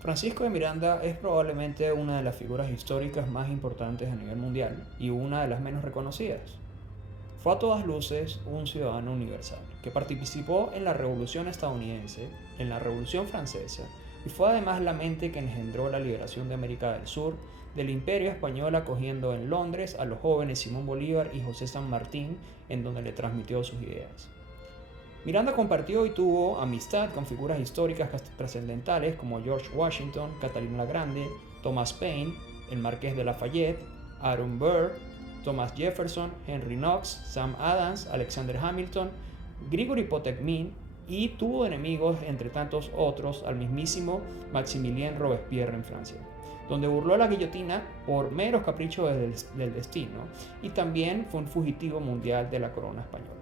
Francisco de Miranda es probablemente una de las figuras históricas más importantes a nivel mundial y una de las menos reconocidas. Fue a todas luces un ciudadano universal que participó en la Revolución estadounidense, en la Revolución francesa y fue además la mente que engendró la liberación de América del Sur, del Imperio español acogiendo en Londres a los jóvenes Simón Bolívar y José San Martín, en donde le transmitió sus ideas. Miranda compartió y tuvo amistad con figuras históricas trascendentales como George Washington, Catalina la Grande, Thomas Paine, el Marqués de Lafayette, Aaron Burr, Thomas Jefferson, Henry Knox, Sam Adams, Alexander Hamilton, Grigory Potemkin y tuvo enemigos, entre tantos otros, al mismísimo Maximilien Robespierre en Francia, donde burló la guillotina por meros caprichos del destino y también fue un fugitivo mundial de la corona española.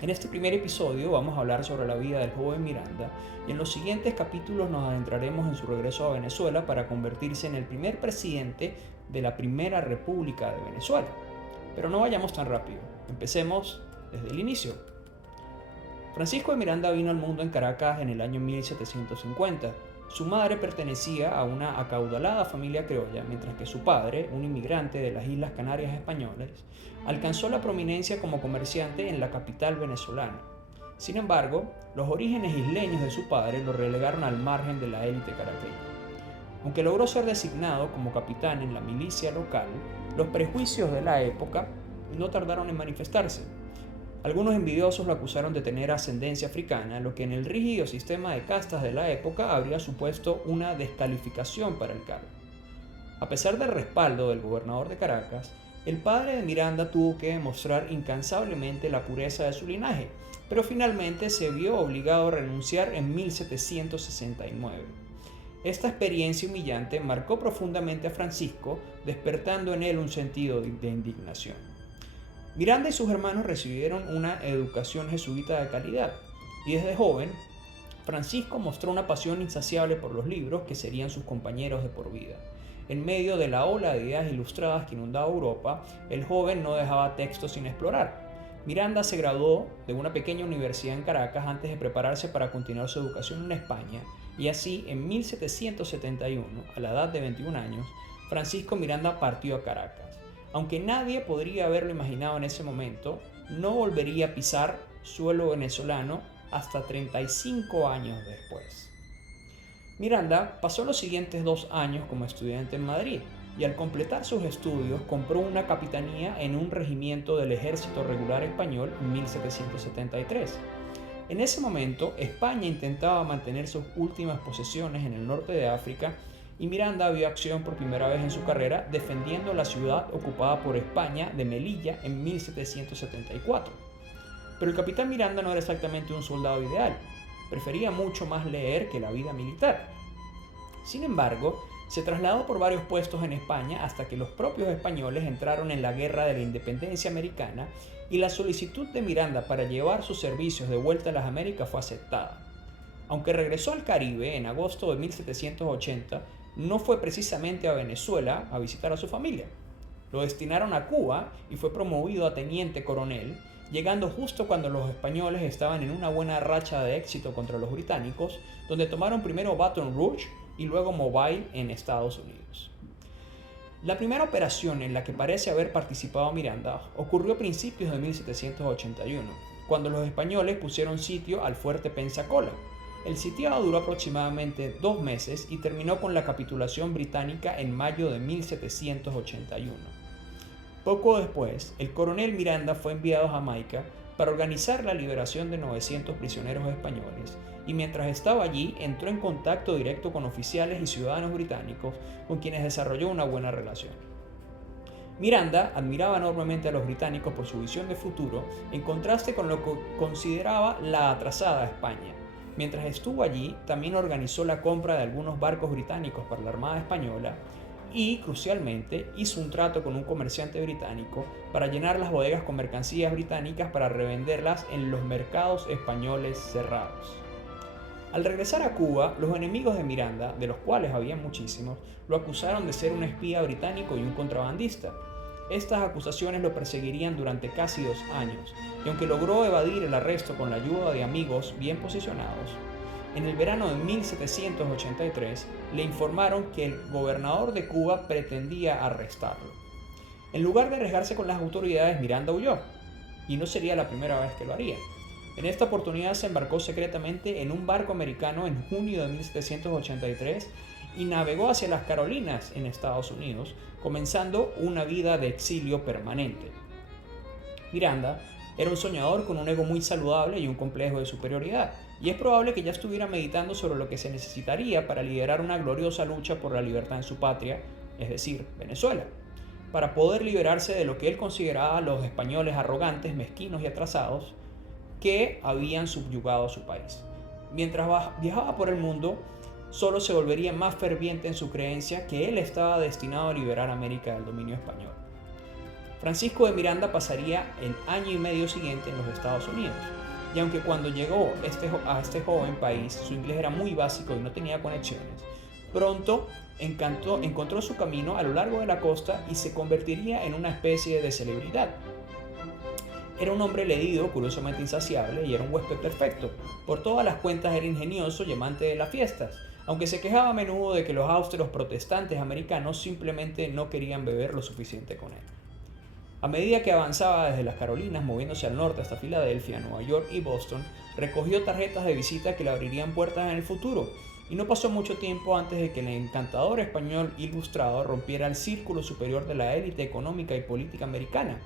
En este primer episodio vamos a hablar sobre la vida del joven Miranda y en los siguientes capítulos nos adentraremos en su regreso a Venezuela para convertirse en el primer presidente de la Primera República de Venezuela. Pero no vayamos tan rápido, empecemos desde el inicio. Francisco de Miranda vino al mundo en Caracas en el año 1750. Su madre pertenecía a una acaudalada familia criolla, mientras que su padre, un inmigrante de las Islas Canarias españolas, alcanzó la prominencia como comerciante en la capital venezolana. Sin embargo, los orígenes isleños de su padre lo relegaron al margen de la élite caraqueña. Aunque logró ser designado como capitán en la milicia local, los prejuicios de la época no tardaron en manifestarse. Algunos envidiosos lo acusaron de tener ascendencia africana, lo que en el rígido sistema de castas de la época habría supuesto una descalificación para el cargo. A pesar del respaldo del gobernador de Caracas, el padre de Miranda tuvo que demostrar incansablemente la pureza de su linaje, pero finalmente se vio obligado a renunciar en 1769. Esta experiencia humillante marcó profundamente a Francisco, despertando en él un sentido de indignación. Miranda y sus hermanos recibieron una educación jesuita de calidad, y desde joven, Francisco mostró una pasión insaciable por los libros que serían sus compañeros de por vida. En medio de la ola de ideas ilustradas que inundaba Europa, el joven no dejaba textos sin explorar. Miranda se graduó de una pequeña universidad en Caracas antes de prepararse para continuar su educación en España, y así, en 1771, a la edad de 21 años, Francisco Miranda partió a Caracas. Aunque nadie podría haberlo imaginado en ese momento, no volvería a pisar suelo venezolano hasta 35 años después. Miranda pasó los siguientes 2 años como estudiante en Madrid y al completar sus estudios compró una capitanía en un regimiento del Ejército Regular Español en 1773. En ese momento, España intentaba mantener sus últimas posesiones en el norte de África y Miranda vio acción por primera vez en su carrera defendiendo la ciudad ocupada por España de Melilla en 1774. Pero el capitán Miranda no era exactamente un soldado ideal, prefería mucho más leer que la vida militar. Sin embargo, se trasladó por varios puestos en España hasta que los propios españoles entraron en la Guerra de la Independencia Americana y la solicitud de Miranda para llevar sus servicios de vuelta a las Américas fue aceptada. Aunque regresó al Caribe en agosto de 1780, no fue precisamente a Venezuela a visitar a su familia. Lo destinaron a Cuba y fue promovido a teniente coronel, llegando justo cuando los españoles estaban en una buena racha de éxito contra los británicos, donde tomaron primero Baton Rouge y luego Mobile en Estados Unidos. La primera operación en la que parece haber participado Miranda ocurrió a principios de 1781, cuando los españoles pusieron sitio al fuerte Pensacola. El sitiado duró aproximadamente 2 meses y terminó con la capitulación británica en mayo de 1781. Poco después, el coronel Miranda fue enviado a Jamaica para organizar la liberación de 900 prisioneros españoles y mientras estaba allí entró en contacto directo con oficiales y ciudadanos británicos con quienes desarrolló una buena relación. Miranda admiraba enormemente a los británicos por su visión de futuro en contraste con lo que consideraba la atrasada España. Mientras estuvo allí, también organizó la compra de algunos barcos británicos para la Armada Española y, crucialmente, hizo un trato con un comerciante británico para llenar las bodegas con mercancías británicas para revenderlas en los mercados españoles cerrados. Al regresar a Cuba, los enemigos de Miranda, de los cuales había muchísimos, lo acusaron de ser un espía británico y un contrabandista. Estas acusaciones lo perseguirían durante casi 2 años, y aunque logró evadir el arresto con la ayuda de amigos bien posicionados, en el verano de 1783 le informaron que el gobernador de Cuba pretendía arrestarlo. En lugar de arriesgarse con las autoridades, Miranda huyó, y no sería la primera vez que lo haría. En esta oportunidad se embarcó secretamente en un barco americano en junio de 1783 y navegó hacia las Carolinas en Estados Unidos, comenzando una vida de exilio permanente. Miranda era un soñador con un ego muy saludable y un complejo de superioridad, y es probable que ya estuviera meditando sobre lo que se necesitaría para liderar una gloriosa lucha por la libertad en su patria, es decir, Venezuela, para poder liberarse de lo que él consideraba los españoles arrogantes, mezquinos y atrasados que habían subyugado a su país. Mientras viajaba por el mundo, solo se volvería más ferviente en su creencia que él estaba destinado a liberar a América del dominio español. Francisco de Miranda pasaría el año y medio siguiente en los Estados Unidos, y aunque cuando llegó a este joven país su inglés era muy básico y no tenía conexiones, pronto encontró su camino a lo largo de la costa y se convertiría en una especie de celebridad. Era un hombre leído, curiosamente insaciable, y era un huésped perfecto. Por todas las cuentas era ingenioso y amante de las fiestas, aunque se quejaba a menudo de que los austeros protestantes americanos simplemente no querían beber lo suficiente con él. A medida que avanzaba desde las Carolinas, moviéndose al norte hasta Filadelfia, Nueva York y Boston, recogió tarjetas de visita que le abrirían puertas en el futuro, y no pasó mucho tiempo antes de que el encantador español ilustrado rompiera el círculo superior de la élite económica y política americana.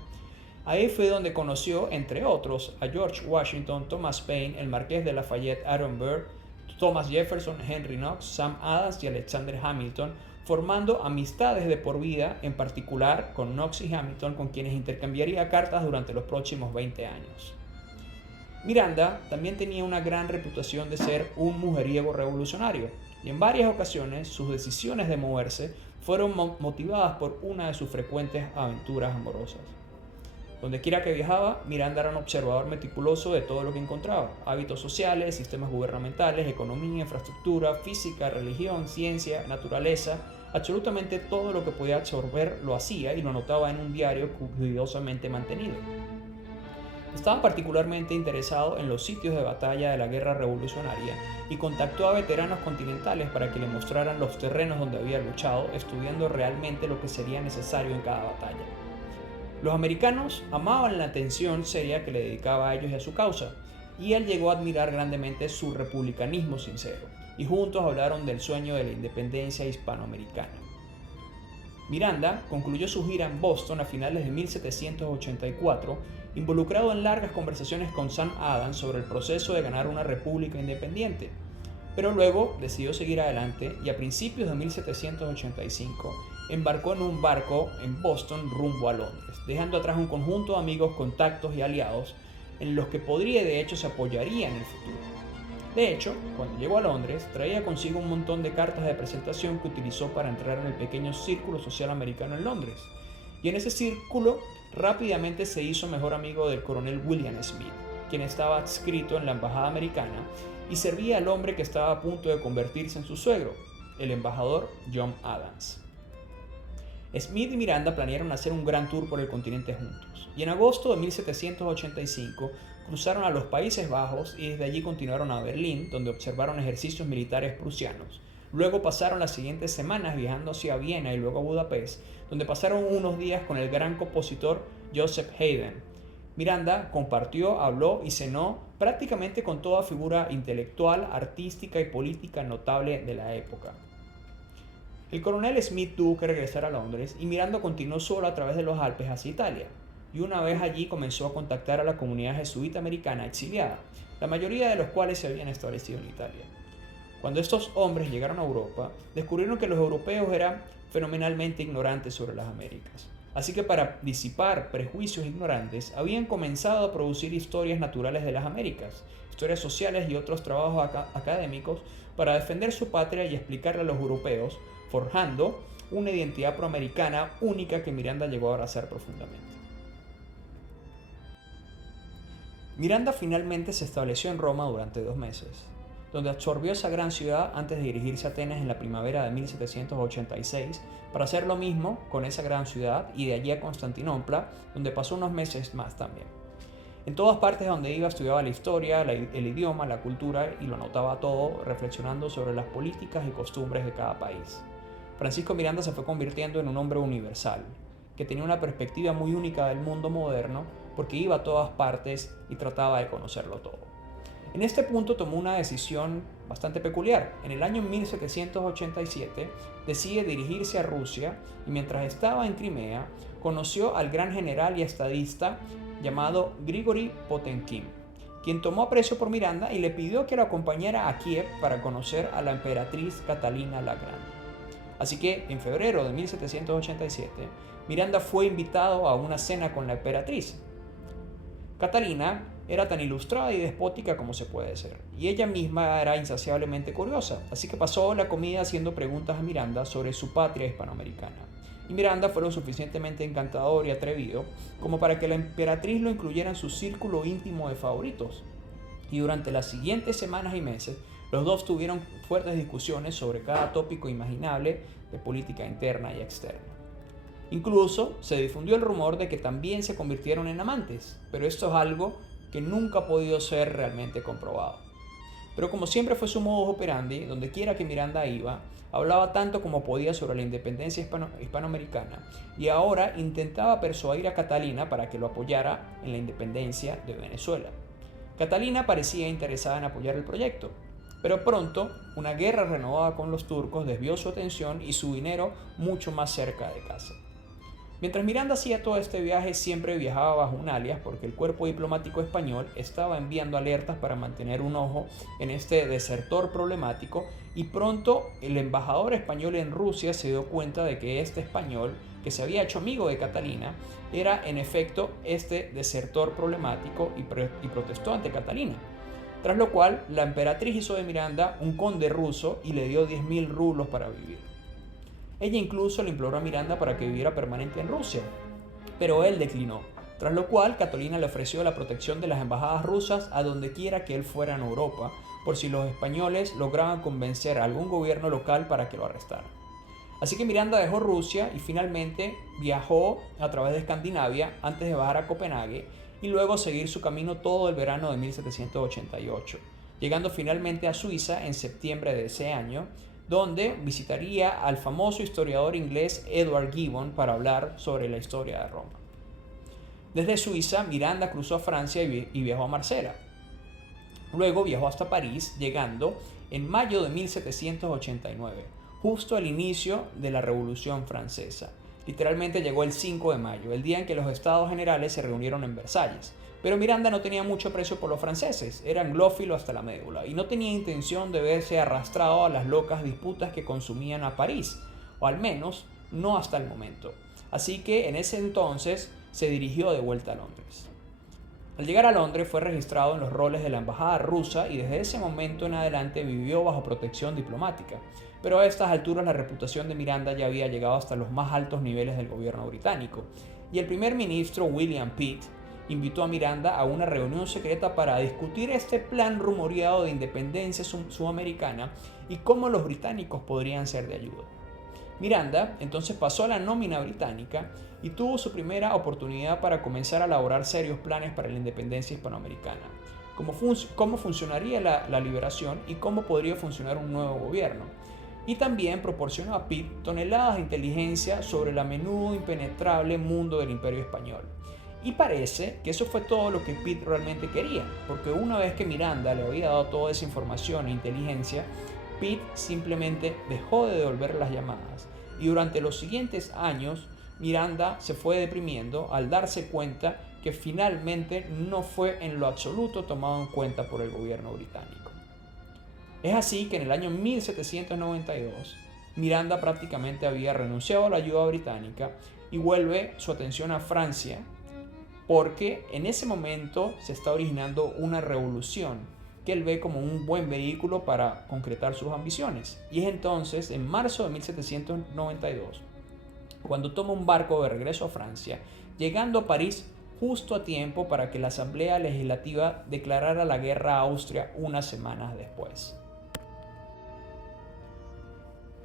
Ahí fue donde conoció, entre otros, a George Washington, Thomas Paine, el Marqués de Lafayette, Aaron Burr, Thomas Jefferson, Henry Knox, Sam Adams y Alexander Hamilton, formando amistades de por vida, en particular con Knox y Hamilton, con quienes intercambiaría cartas durante los próximos 20 años. Miranda también tenía una gran reputación de ser un mujeriego revolucionario, y en varias ocasiones sus decisiones de moverse fueron motivadas por una de sus frecuentes aventuras amorosas. Donde quiera que viajaba, Miranda era un observador meticuloso de todo lo que encontraba: hábitos sociales, sistemas gubernamentales, economía, infraestructura, física, religión, ciencia, naturaleza. Absolutamente todo lo que podía absorber lo hacía y lo anotaba en un diario cuidadosamente mantenido. Estaba particularmente interesado en los sitios de batalla de la guerra revolucionaria y contactó a veteranos continentales para que le mostraran los terrenos donde había luchado, estudiando realmente lo que sería necesario en cada batalla. Los americanos amaban la atención seria que le dedicaba a ellos y a su causa, y él llegó a admirar grandemente su republicanismo sincero, y juntos hablaron del sueño de la independencia hispanoamericana. Miranda concluyó su gira en Boston a finales de 1784, involucrado en largas conversaciones con Sam Adams sobre el proceso de ganar una república independiente, pero luego decidió seguir adelante y a principios de 1785 embarcó en un barco en Boston rumbo a Londres, dejando atrás un conjunto de amigos, contactos y aliados en los que podría y de hecho se apoyaría en el futuro. De hecho, cuando llegó a Londres, traía consigo un montón de cartas de presentación que utilizó para entrar en el pequeño círculo social americano en Londres, y en ese círculo rápidamente se hizo mejor amigo del coronel William Smith, quien estaba adscrito en la embajada americana y servía al hombre que estaba a punto de convertirse en su suegro, el embajador John Adams. Smith y Miranda planearon hacer un gran tour por el continente juntos, y en agosto de 1785 cruzaron a los Países Bajos y desde allí continuaron a Berlín, donde observaron ejercicios militares prusianos. Luego pasaron las siguientes semanas viajando hacia Viena y luego a Budapest, donde pasaron unos días con el gran compositor Joseph Haydn. Miranda compartió, habló y cenó prácticamente con toda figura intelectual, artística y política notable de la época. El coronel Smith tuvo que regresar a Londres y Miranda continuó solo a través de los Alpes hacia Italia, y una vez allí comenzó a contactar a la comunidad jesuita americana exiliada, la mayoría de los cuales se habían establecido en Italia. Cuando estos hombres llegaron a Europa, descubrieron que los europeos eran fenomenalmente ignorantes sobre las Américas. Así que para disipar prejuicios ignorantes, habían comenzado a producir historias naturales de las Américas, historias sociales y otros trabajos académicos para defender su patria y explicarle a los europeos, forjando una identidad proamericana única que Miranda llegó a abrazar profundamente. Miranda finalmente se estableció en Roma durante 2 meses, donde absorbió esa gran ciudad antes de dirigirse a Atenas en la primavera de 1786 para hacer lo mismo con esa gran ciudad y de allí a Constantinopla, donde pasó unos meses más también. En todas partes donde iba estudiaba la historia, el idioma, la cultura y lo anotaba todo, reflexionando sobre las políticas y costumbres de cada país. Francisco Miranda se fue convirtiendo en un hombre universal, que tenía una perspectiva muy única del mundo moderno porque iba a todas partes y trataba de conocerlo todo. En este punto tomó una decisión bastante peculiar. En el año 1787 decide dirigirse a Rusia y mientras estaba en Crimea conoció al gran general y estadista llamado Grigori Potenkin, quien tomó aprecio por Miranda y le pidió que lo acompañara a Kiev para conocer a la emperatriz Catalina la Grande. Así que en febrero de 1787, Miranda fue invitado a una cena con la emperatriz. Catalina era tan ilustrada y despótica como se puede ser, y ella misma era insaciablemente curiosa, así que pasó la comida haciendo preguntas a Miranda sobre su patria hispanoamericana. Y Miranda fue lo suficientemente encantador y atrevido como para que la emperatriz lo incluyera en su círculo íntimo de favoritos. Y durante las siguientes semanas y meses, los dos tuvieron fuertes discusiones sobre cada tópico imaginable de política interna y externa. Incluso se difundió el rumor de que también se convirtieron en amantes, pero esto es algo que nunca ha podido ser realmente comprobado. Pero como siempre fue su modus operandi, donde quiera que Miranda iba, hablaba tanto como podía sobre la independencia hispanoamericana y ahora intentaba persuadir a Catalina para que lo apoyara en la independencia de Venezuela. Catalina parecía interesada en apoyar el proyecto, pero pronto una guerra renovada con los turcos desvió su atención y su dinero mucho más cerca de casa. Mientras Miranda hacía todo este viaje, siempre viajaba bajo un alias porque el cuerpo diplomático español estaba enviando alertas para mantener un ojo en este desertor problemático y pronto el embajador español en Rusia se dio cuenta de que este español, que se había hecho amigo de Catalina, era en efecto este desertor problemático y protestó ante Catalina. Tras lo cual, la emperatriz hizo de Miranda un conde ruso y le dio 10.000 rublos para vivir. Ella incluso le imploró a Miranda para que viviera permanente en Rusia, pero él declinó, tras lo cual Catalina le ofreció la protección de las embajadas rusas a donde quiera que él fuera en Europa, por si los españoles lograban convencer a algún gobierno local para que lo arrestara. Así que Miranda dejó Rusia y finalmente viajó a través de Escandinavia antes de bajar a Copenhague y luego seguir su camino todo el verano de 1788, llegando finalmente a Suiza en septiembre de ese año, donde visitaría al famoso historiador inglés Edward Gibbon para hablar sobre la historia de Roma. Desde Suiza, Miranda cruzó a Francia y viajó a Marsella. Luego viajó hasta París, llegando en mayo de 1789, justo al inicio de la Revolución Francesa. Literalmente llegó el 5 de mayo, el día en que los Estados Generales se reunieron en Versalles. Pero Miranda no tenía mucho aprecio por los franceses, era anglófilo hasta la médula y no tenía intención de verse arrastrado a las locas disputas que consumían a París, o al menos no hasta el momento. Así que en ese entonces se dirigió de vuelta a Londres. Al llegar a Londres fue registrado en los roles de la embajada rusa y desde ese momento en adelante vivió bajo protección diplomática. Pero a estas alturas la reputación de Miranda ya había llegado hasta los más altos niveles del gobierno británico, y el primer ministro William Pitt invitó a Miranda a una reunión secreta para discutir este plan rumoreado de independencia sudamericana y cómo los británicos podrían ser de ayuda. Miranda entonces pasó a la nómina británica y tuvo su primera oportunidad para comenzar a elaborar serios planes para la independencia hispanoamericana, cómo funcionaría la liberación y cómo podría funcionar un nuevo gobierno. Y también proporcionó a Pitt toneladas de inteligencia sobre el a menudo impenetrable mundo del Imperio Español. Y parece que eso fue todo lo que Pitt realmente quería, porque una vez que Miranda le había dado toda esa información e inteligencia, Pitt simplemente dejó de devolver las llamadas. Y durante los siguientes años, Miranda se fue deprimiendo al darse cuenta que finalmente no fue en lo absoluto tomado en cuenta por el gobierno británico. Es así que en el año 1792, Miranda prácticamente había renunciado a la ayuda británica y vuelve su atención a Francia, porque en ese momento se está originando una revolución que él ve como un buen vehículo para concretar sus ambiciones. Y es entonces, en marzo de 1792, cuando toma un barco de regreso a Francia, llegando a París justo a tiempo para que la Asamblea Legislativa declarara la guerra a Austria unas semanas después.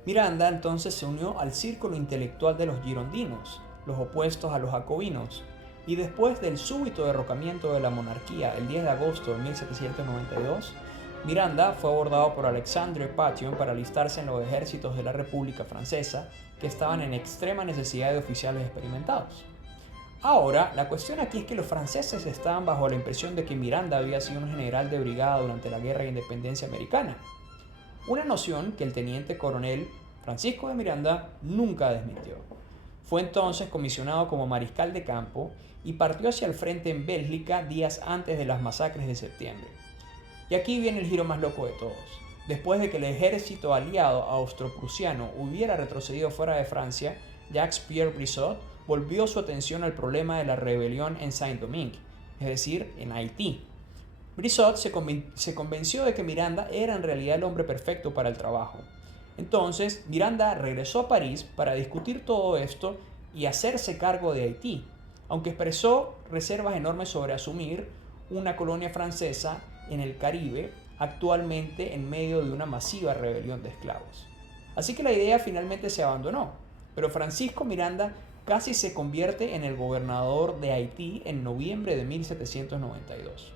Miranda entonces se unió al círculo intelectual de los girondinos, los opuestos a los jacobinos, y después del súbito derrocamiento de la monarquía el 10 de agosto de 1792, Miranda fue abordado por Alexandre Pétion para alistarse en los ejércitos de la República Francesa, que estaban en extrema necesidad de oficiales experimentados. Ahora, la cuestión aquí es que los franceses estaban bajo la impresión de que Miranda había sido un general de brigada durante la Guerra de Independencia Americana, una noción que el teniente coronel Francisco de Miranda nunca desmintió. Fue entonces comisionado como mariscal de campo y partió hacia el frente en Bélgica días antes de las masacres de septiembre. Y aquí viene el giro más loco de todos. Después de que el ejército aliado austro-prusiano hubiera retrocedido fuera de Francia, Jacques-Pierre Brissot volvió su atención al problema de la rebelión en Saint-Domingue, es decir, en Haití. Brissot se convenció de que Miranda era en realidad el hombre perfecto para el trabajo. Entonces, Miranda regresó a París para discutir todo esto y hacerse cargo de Haití, aunque expresó reservas enormes sobre asumir una colonia francesa en el Caribe, actualmente en medio de una masiva rebelión de esclavos. Así que la idea finalmente se abandonó, pero Francisco Miranda casi se convierte en el gobernador de Haití en noviembre de 1792.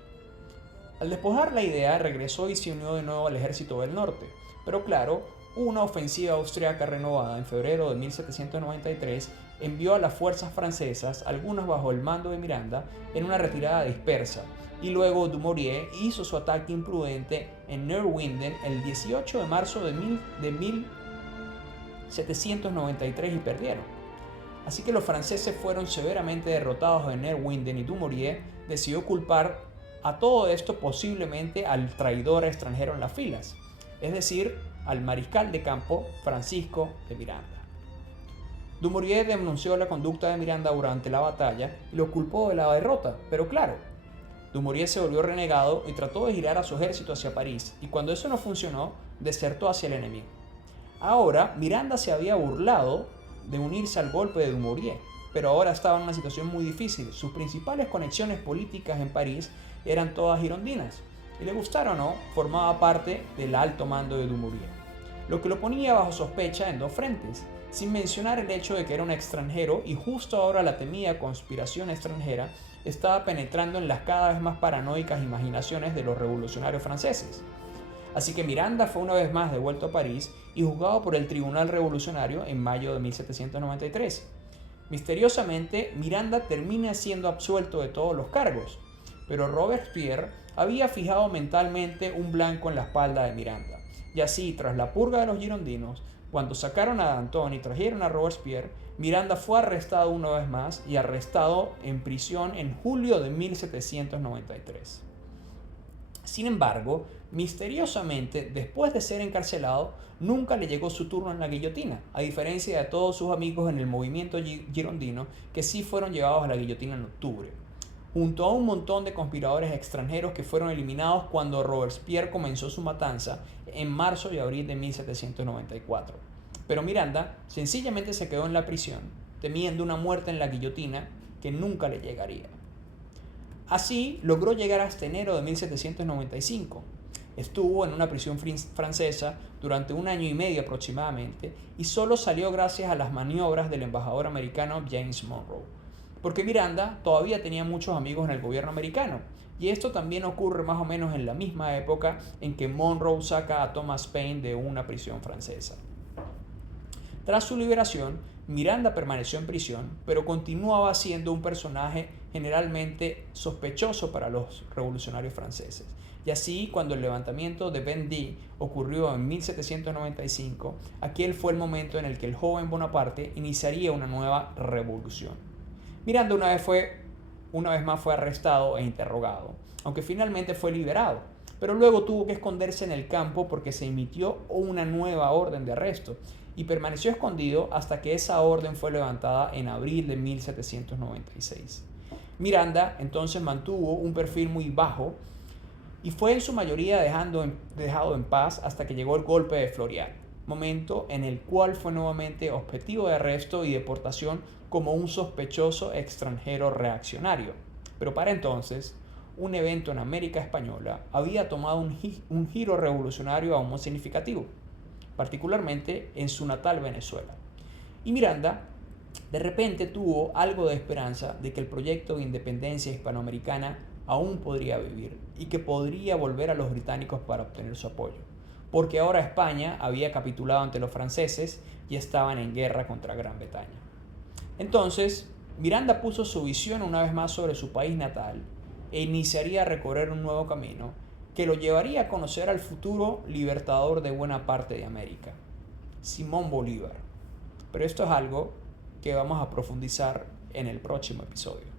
Al despojar la idea, regresó y se unió de nuevo al ejército del norte, pero claro, una ofensiva austriaca renovada en febrero de 1793 envió a las fuerzas francesas, algunas bajo el mando de Miranda, en una retirada dispersa, y luego Dumouriez hizo su ataque imprudente en Neerwinden el 18 de marzo de 1793 y perdieron. Así que los franceses fueron severamente derrotados en Neerwinden y Dumouriez decidió culpar a todo esto posiblemente al traidor extranjero en las filas, es decir, al mariscal de campo Francisco de Miranda. Dumouriez denunció la conducta de Miranda durante la batalla y lo culpó de la derrota, pero claro, Dumouriez se volvió renegado y trató de girar a su ejército hacia París, y cuando eso no funcionó, desertó hacia el enemigo. Ahora, Miranda se había burlado de unirse al golpe de Dumouriez, pero ahora estaba en una situación muy difícil. Sus principales conexiones políticas en París eran todas girondinas, y le gustara o no, formaba parte del alto mando de Dumouriez, lo que lo ponía bajo sospecha en dos frentes, sin mencionar el hecho de que era un extranjero y justo ahora la temida conspiración extranjera estaba penetrando en las cada vez más paranoicas imaginaciones de los revolucionarios franceses. Así que Miranda fue una vez más devuelto a París y juzgado por el Tribunal Revolucionario en mayo de 1793. Misteriosamente, Miranda termina siendo absuelto de todos los cargos, pero Robespierre había fijado mentalmente un blanco en la espalda de Miranda. Y así, tras la purga de los girondinos, cuando sacaron a Danton y trajeron a Robespierre, Miranda fue arrestado una vez más y arrestado en prisión en julio de 1793. Sin embargo, misteriosamente, después de ser encarcelado, nunca le llegó su turno en la guillotina, a diferencia de todos sus amigos en el movimiento girondino que sí fueron llevados a la guillotina en octubre, junto a un montón de conspiradores extranjeros que fueron eliminados cuando Robespierre comenzó su matanza en marzo y abril de 1794. Pero Miranda sencillamente se quedó en la prisión, temiendo una muerte en la guillotina que nunca le llegaría. Así logró llegar hasta enero de 1795. Estuvo en una prisión francesa durante un año y medio aproximadamente y solo salió gracias a las maniobras del embajador americano James Monroe, porque Miranda todavía tenía muchos amigos en el gobierno americano, y esto también ocurre más o menos en la misma época en que Monroe saca a Thomas Paine de una prisión francesa. Tras su liberación, Miranda permaneció en prisión, pero continuaba siendo un personaje generalmente sospechoso para los revolucionarios franceses. Y así, cuando el levantamiento de Vendée ocurrió en 1795, aquel fue el momento en el que el joven Bonaparte iniciaría una nueva revolución. Miranda una vez más fue arrestado e interrogado, aunque finalmente fue liberado, pero luego tuvo que esconderse en el campo porque se emitió una nueva orden de arresto y permaneció escondido hasta que esa orden fue levantada en abril de 1796. Miranda entonces mantuvo un perfil muy bajo y fue en su mayoría dejado en paz hasta que llegó el golpe de Florian, momento en el cual fue nuevamente objetivo de arresto y deportación como un sospechoso extranjero reaccionario. Pero para entonces, un evento en América Española había tomado un giro revolucionario aún más significativo, particularmente en su natal Venezuela. Y Miranda De repente tuvo algo de esperanza de que el proyecto de independencia hispanoamericana aún podría vivir y que podría volver a los británicos para obtener su apoyo, porque ahora España había capitulado ante los franceses y estaban en guerra contra Gran Bretaña. Entonces, Miranda puso su visión una vez más sobre su país natal e iniciaría a recorrer un nuevo camino que lo llevaría a conocer al futuro libertador de buena parte de América, Simón Bolívar. Pero esto es algo que vamos a profundizar en el próximo episodio.